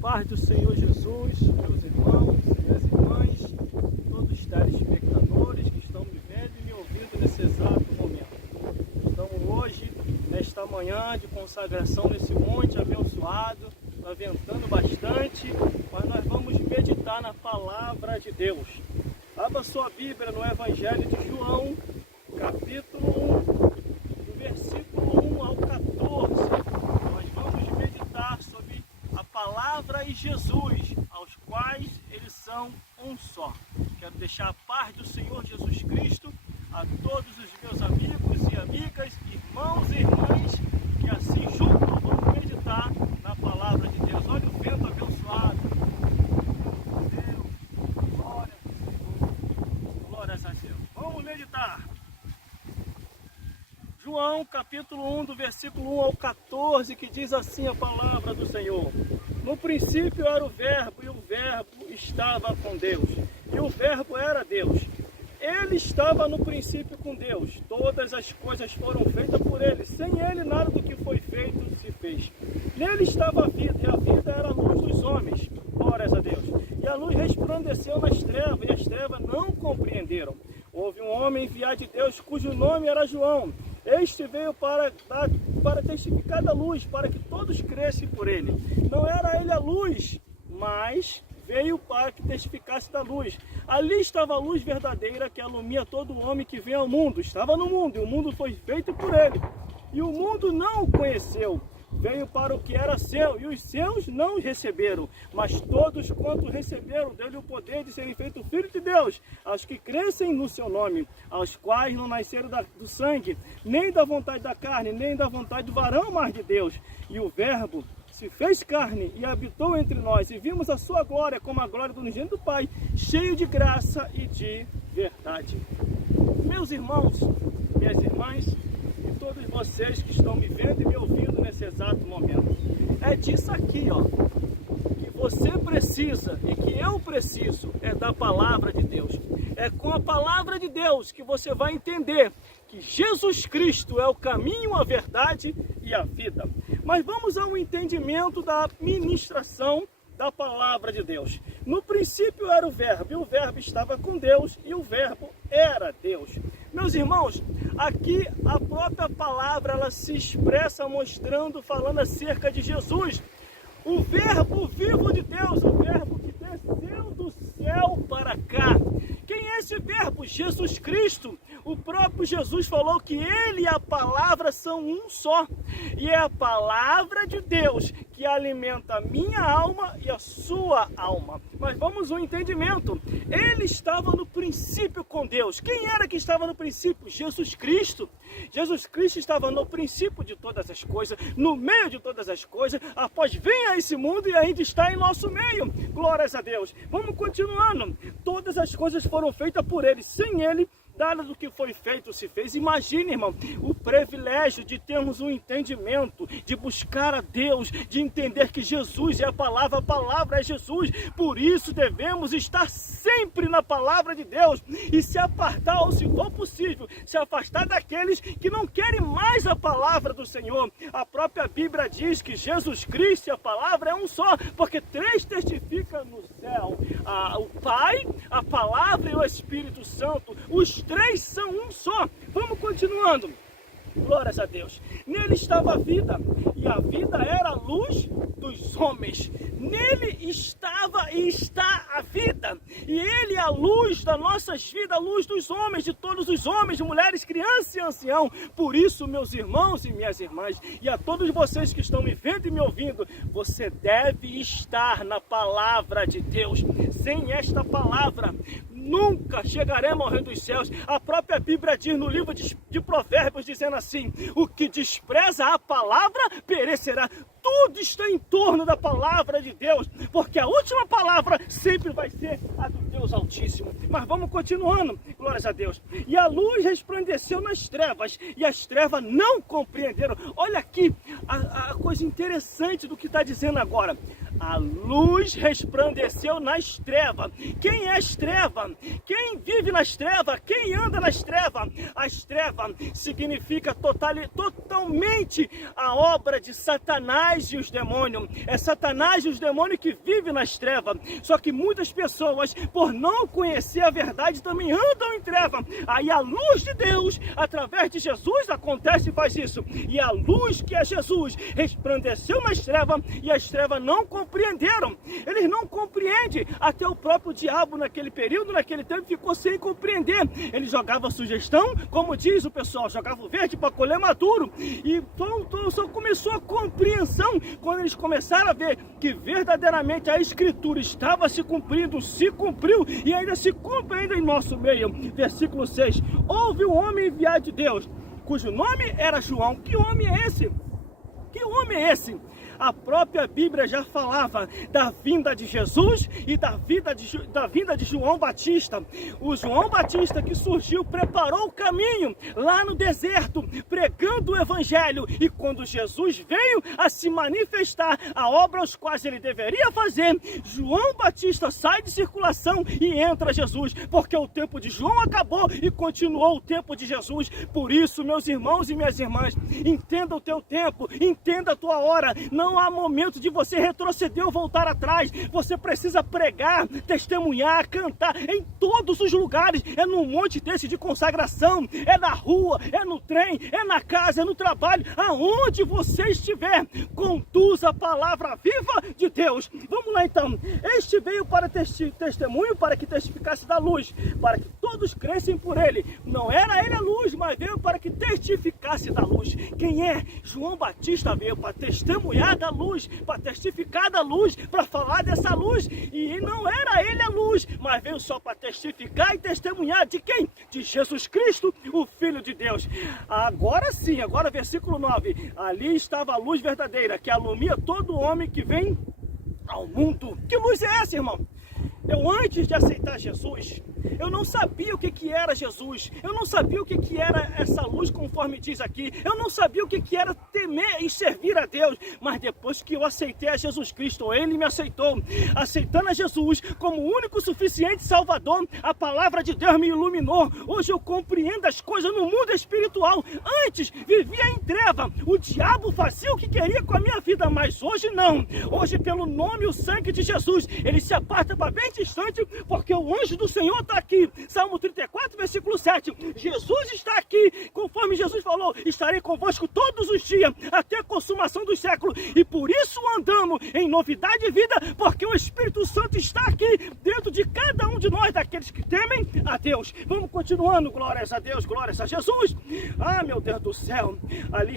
paz do Senhor Jesus, meus irmãos e minhas irmãs, todos os telespectadores que estão me vendo e me ouvindo nesse exato momento. Estamos hoje, nesta manhã de consagração nesse monte abençoado, está ventando bastante, mas nós vamos meditar na palavra de Deus. Abra sua Bíblia no Evangelho de João, capítulo 1, do versículo 1 ao 14. Nós vamos meditar sobre a palavra e Jesus, aos quais eles são um só. Quero deixar a paz do Senhor Jesus Cristo a todos os meus amigos e amigas, irmãos e irmãs, que assim juntos vamos meditar na palavra de Deus. Olha o vento abençoado. Deus, glória ao Senhor, glórias a Deus. Vamos meditar. João capítulo 1, do versículo 1 ao 14, que diz assim a palavra do Senhor. No princípio era o verbo, e o verbo estava com Deus, e o verbo era Deus. Ele estava no princípio com Deus. Todas as coisas foram feitas por ele. Sem ele nada do que foi feito se fez. Nele estava a vida, e a vida era a luz dos homens. Glórias a Deus. E a luz resplandeceu nas trevas, e as trevas não compreenderam. Houve um homem enviado de Deus, cujo nome era João. Este veio para testificar da luz, para que todos crescem por ele. Não era ele a luz, mas veio para que testificasse da luz. Ali estava a luz verdadeira que alumia todo homem que vem ao mundo. Estava no mundo, e o mundo foi feito por ele. E o mundo não o conheceu. Veio para o que era seu, e os seus não o receberam. Mas todos quanto receberam, dele o poder de serem feitos filhos de Deus, aos que crescem no seu nome, aos quais não nasceram do sangue, nem da vontade da carne, nem da vontade do varão, mas de Deus. E o verbo se fez carne e habitou entre nós, e vimos a sua glória como a glória do unigênito do Pai, cheio de graça e de verdade. Meus irmãos, minhas irmãs, e todos vocês que estão me vendo e me ouvindo nesse exato momento, é disso aqui, ó, que você precisa e que eu preciso, é da palavra de Deus. É com a palavra de Deus que você vai entender que Jesus Cristo é o caminho, a verdade e a vida. Mas vamos ao entendimento da ministração da palavra de Deus. No princípio era o verbo, e o verbo estava com Deus, e o verbo era Deus. Meus irmãos, aqui a própria palavra ela se expressa mostrando, falando acerca de Jesus, o verbo vivo de Deus, o verbo que desceu do céu para cá. Quem é esse verbo? Jesus Cristo. O próprio Jesus falou que ele e a palavra são um só. E é a palavra de Deus que alimenta a minha alma e a sua alma. Mas vamos ao entendimento. Ele estava no princípio com Deus. Quem era que estava no princípio? Jesus Cristo. Jesus Cristo estava no princípio de todas as coisas, no meio de todas as coisas, após vir a esse mundo e ainda está em nosso meio. Glórias a Deus. Vamos continuando. Todas as coisas foram feitas por ele. Sem ele, nada do que foi feito se fez. Imagine, irmão, o privilégio de termos um entendimento, de buscar a Deus, de entender que Jesus é a palavra é Jesus. Por isso devemos estar sempre na palavra de Deus e se apartar, ou se for possível, se afastar daqueles que não querem mais a palavra do Senhor. A própria Bíblia diz que Jesus Cristo e a palavra é um só, porque três testificam no céu: o Pai, a palavra e o Espírito Santo. Os três são um só. Vamos continuando. Glórias a Deus. Nele estava a vida, e a vida era a luz dos homens. Nele estava e está a vida, e ele é a luz das nossas vidas, a luz dos homens, de todos os homens, mulheres, crianças e anciãos. Por isso, meus irmãos e minhas irmãs, e a todos vocês que estão me vendo e me ouvindo, você deve estar na palavra de Deus. Sem esta palavra, nunca chegaremos ao reino dos céus. A própria Bíblia diz no livro de Provérbios, dizendo assim: o que despreza a palavra perecerá. Tudo está em torno da palavra de Deus, porque a última palavra sempre vai ser a do Deus Altíssimo. Mas vamos continuando, glórias a Deus. E a luz resplandeceu nas trevas, e as trevas não compreenderam. Olha aqui a coisa interessante do que está dizendo agora. A luz resplandeceu nas trevas. Quem é as trevas? Quem vive nas trevas? Quem anda nas trevas? As trevas significa totalmente a obra de Satanás Satanás e os demônios. É Satanás e os demônios que vivem nas trevas. Só que muitas pessoas, por não conhecer a verdade, também andam em treva. Aí a luz de Deus, através de Jesus, acontece e faz isso. E a luz que é Jesus resplandeceu nas trevas, e as trevas não compreenderam. Eles não compreendem. Até o próprio diabo naquele período, naquele tempo, ficou sem compreender. Ele jogava sugestão, como diz o pessoal, jogava o verde para colher maduro. E então só começou a compreensão quando eles começaram a ver que verdadeiramente a Escritura estava se cumprindo, se cumpriu e ainda se cumpre ainda em nosso meio. Versículo 6. Houve um homem enviado de Deus, cujo nome era João. Que homem é esse? Que homem é esse? A própria Bíblia já falava da vinda de Jesus e da vinda de João Batista. O João Batista que surgiu, preparou o caminho lá no deserto, pregando o Evangelho. E quando Jesus veio a se manifestar, a obra aos quais ele deveria fazer, João Batista sai de circulação e entra Jesus, porque o tempo de João acabou e continuou o tempo de Jesus. Por isso, meus irmãos e minhas irmãs, entenda o teu tempo, entenda a tua hora. Não há momento de você retroceder ou voltar atrás. Você precisa pregar, testemunhar, cantar em todos os lugares. É num monte desse de consagração, é na rua, é no trem, é na casa, é no trabalho, aonde você estiver, conduza a palavra viva de Deus. Vamos lá então. Este veio para testemunho, para que testificasse da luz, para que todos crescem por ele. Não era ele a luz, mas veio para que testificasse da luz. Quem é? João Batista veio para testemunhar da luz, para testificar da luz, para falar dessa luz. E não era ele a luz, mas veio só para testificar e testemunhar de quem? De Jesus Cristo, o Filho de Deus. Agora sim, agora versículo 9. Ali estava a luz verdadeira, que alumia todo homem que vem ao mundo. Que luz é essa, irmão? Eu, antes de aceitar Jesus, eu não sabia o que era Jesus. Eu não sabia o que era essa luz, conforme diz aqui. Eu não sabia o que era temer e servir a Deus. Mas depois que eu aceitei a Jesus Cristo, Ele me aceitou. Aceitando a Jesus como o único suficiente Salvador, a palavra de Deus me iluminou. Hoje eu compreendo as coisas no mundo espiritual. Antes vivia em treva. O diabo fazia o que queria com a minha vida, mas hoje não. Hoje, pelo nome e o sangue de Jesus, Ele se aparta para bem distante, porque o anjo do Senhor está aqui. Salmo 34, versículo 7. Jesus está aqui, conforme Jesus falou: estarei convosco todos os dias, até a consumação dos séculos. E por isso andamos em novidade de vida, porque o Espírito Santo está aqui dentro de cada um de nós, daqueles que temem a Deus. Vamos continuando, glórias a Deus, glórias a Jesus. Ah, meu Deus do céu, ali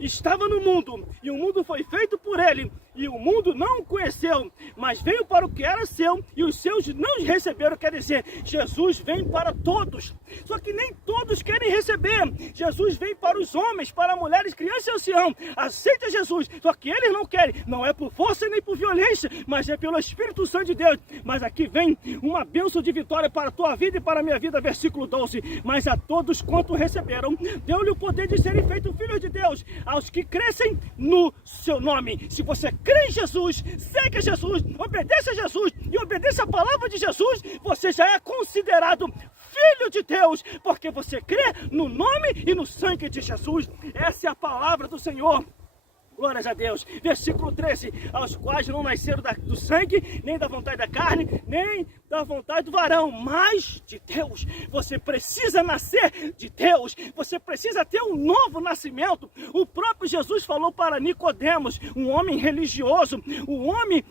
estava no mundo, e o mundo foi feito por ele, e o mundo não o conheceu, mas veio para o que era seu, e os seus não receberam. Quer dizer, Jesus vem para todos, só que nem todos querem receber. Jesus vem para os homens, para mulheres, crianças e anciãos. Aceita Jesus, só que eles não querem. Não é por força nem por violência, mas é pelo Espírito Santo de Deus. Mas aqui vem uma bênção de vitória para a tua vida e para a minha vida, versículo 12. Mas a todos quanto receberam, deu-lhe o poder de serem feitos filhos de Deus, aos que crescem no seu nome. Se você crê em Jesus, segue Jesus, obedeça a Jesus e obedeça a palavra de Jesus, você já é considerado filho de Deus, porque você crê no nome e no sangue de Jesus. Essa é a palavra do Senhor. Glórias a Deus. Versículo 13. Aos quais não nasceram do sangue, nem da vontade da carne, nem da vontade do varão, mas de Deus. Você precisa nascer de Deus. Você precisa ter um novo nascimento. O próprio Jesus falou para Nicodemos, um homem religioso, um homem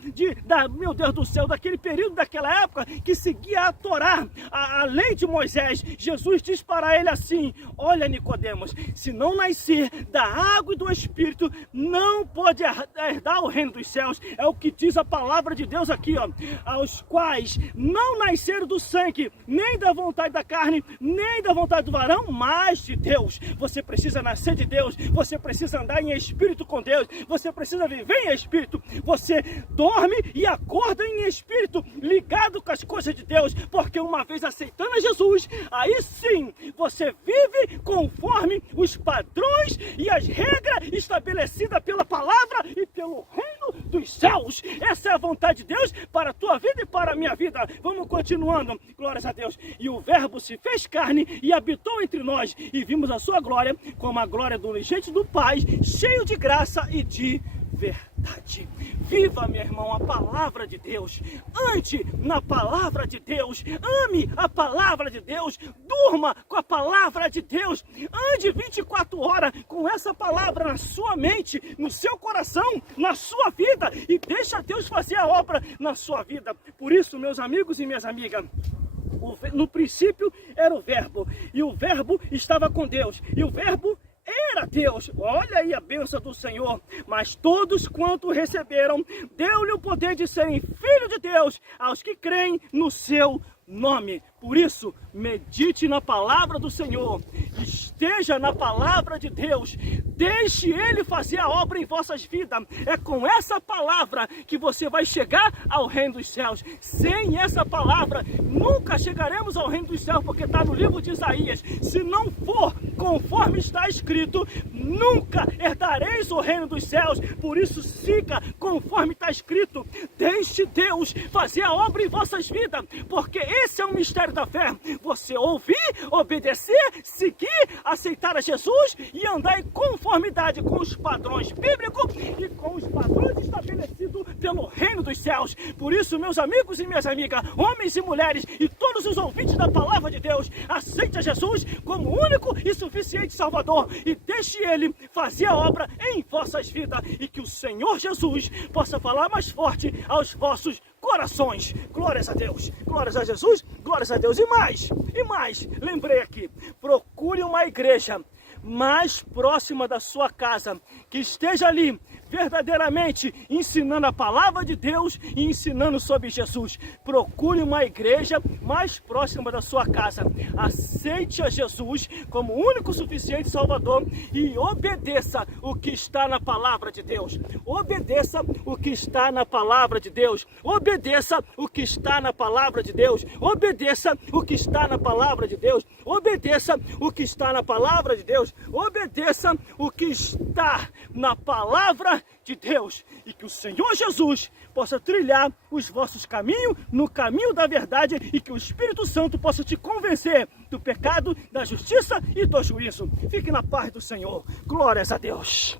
meu Deus do céu, daquele período, daquela época, que seguia a Torá, a lei de Moisés. Jesus diz para ele assim: olha, Nicodemos, se não nascer da água e do Espírito, não pode herdar o reino dos céus. É o que diz a palavra de Deus aqui, ó. Aos quais não nasceram do sangue, nem da vontade da carne, nem da vontade do varão, mas de Deus. Você precisa nascer de Deus. Você precisa andar em espírito com Deus. Você precisa viver em espírito. Você dorme e acorda em espírito, ligado com as coisas de Deus, porque uma vez aceitando a Jesus, aí sim você vive conforme os padrões e as regras estabelecidas pela palavra e pelo reino dos céus. Essa é a vontade de Deus para a tua vida e para a minha vida. Vamos continuando, glórias a Deus. E o verbo se fez carne e habitou entre nós, e vimos a sua glória como a glória do unigênito do Pai, cheio de graça e de verdade. Viva, meu irmão, a palavra de Deus. Ande na palavra de Deus. Ame a palavra de Deus. Durma com a palavra de Deus. Ande 24 horas com essa palavra na sua mente, no seu coração, na sua vida. E deixa Deus fazer a obra na sua vida. Por isso, meus amigos e minhas amigas, no princípio era o Verbo. E o Verbo estava com Deus. E o Verbo era Deus. Olha aí a bênção do Senhor. Mas todos quanto receberam, deu-lhe o poder de serem filhos de Deus, aos que creem no seu nome. Por isso, medite na palavra do Senhor, esteja na palavra de Deus, deixe Ele fazer a obra em vossas vidas. É com essa palavra que você vai chegar ao reino dos céus. Sem essa palavra, nunca chegaremos ao reino dos céus, porque está no livro de Isaías: se não for conforme está escrito, nunca herdareis o reino dos céus. Por isso, siga conforme está escrito, deixe Deus fazer a obra em vossas vidas, porque esse é o mistério da fé. Você ouvir, obedecer, seguir, aceitar a Jesus e andar em conformidade com os padrões bíblicos e com os padrões estabelecidos pelo reino dos céus. Por isso, meus amigos e minhas amigas, homens e mulheres e todos os ouvintes da palavra de Deus, aceite a Jesus como único e suficiente Salvador e deixe Ele fazer a obra em vossas vidas, e que o Senhor Jesus possa falar mais forte aos vossos corações. Glórias a Deus, glórias a Jesus, glórias a Deus. E mais, lembrei aqui, procure uma igreja mais próxima da sua casa, que esteja ali verdadeiramente ensinando a palavra de Deus e ensinando sobre Jesus. Procure uma igreja mais próxima da sua casa. Aceite a Jesus como único suficiente Salvador e obedeça o que está na palavra de Deus. Obedeça o que está na palavra de Deus. Obedeça o que está na palavra de Deus. Obedeça o que está na palavra de Deus. Obedeça o que está na palavra de Deus. Obedeça o que está na palavra de Deus, e que o Senhor Jesus possa trilhar os vossos caminhos no caminho da verdade, e que o Espírito Santo possa te convencer do pecado, da justiça e do juízo. Fique na paz do Senhor. Glórias a Deus.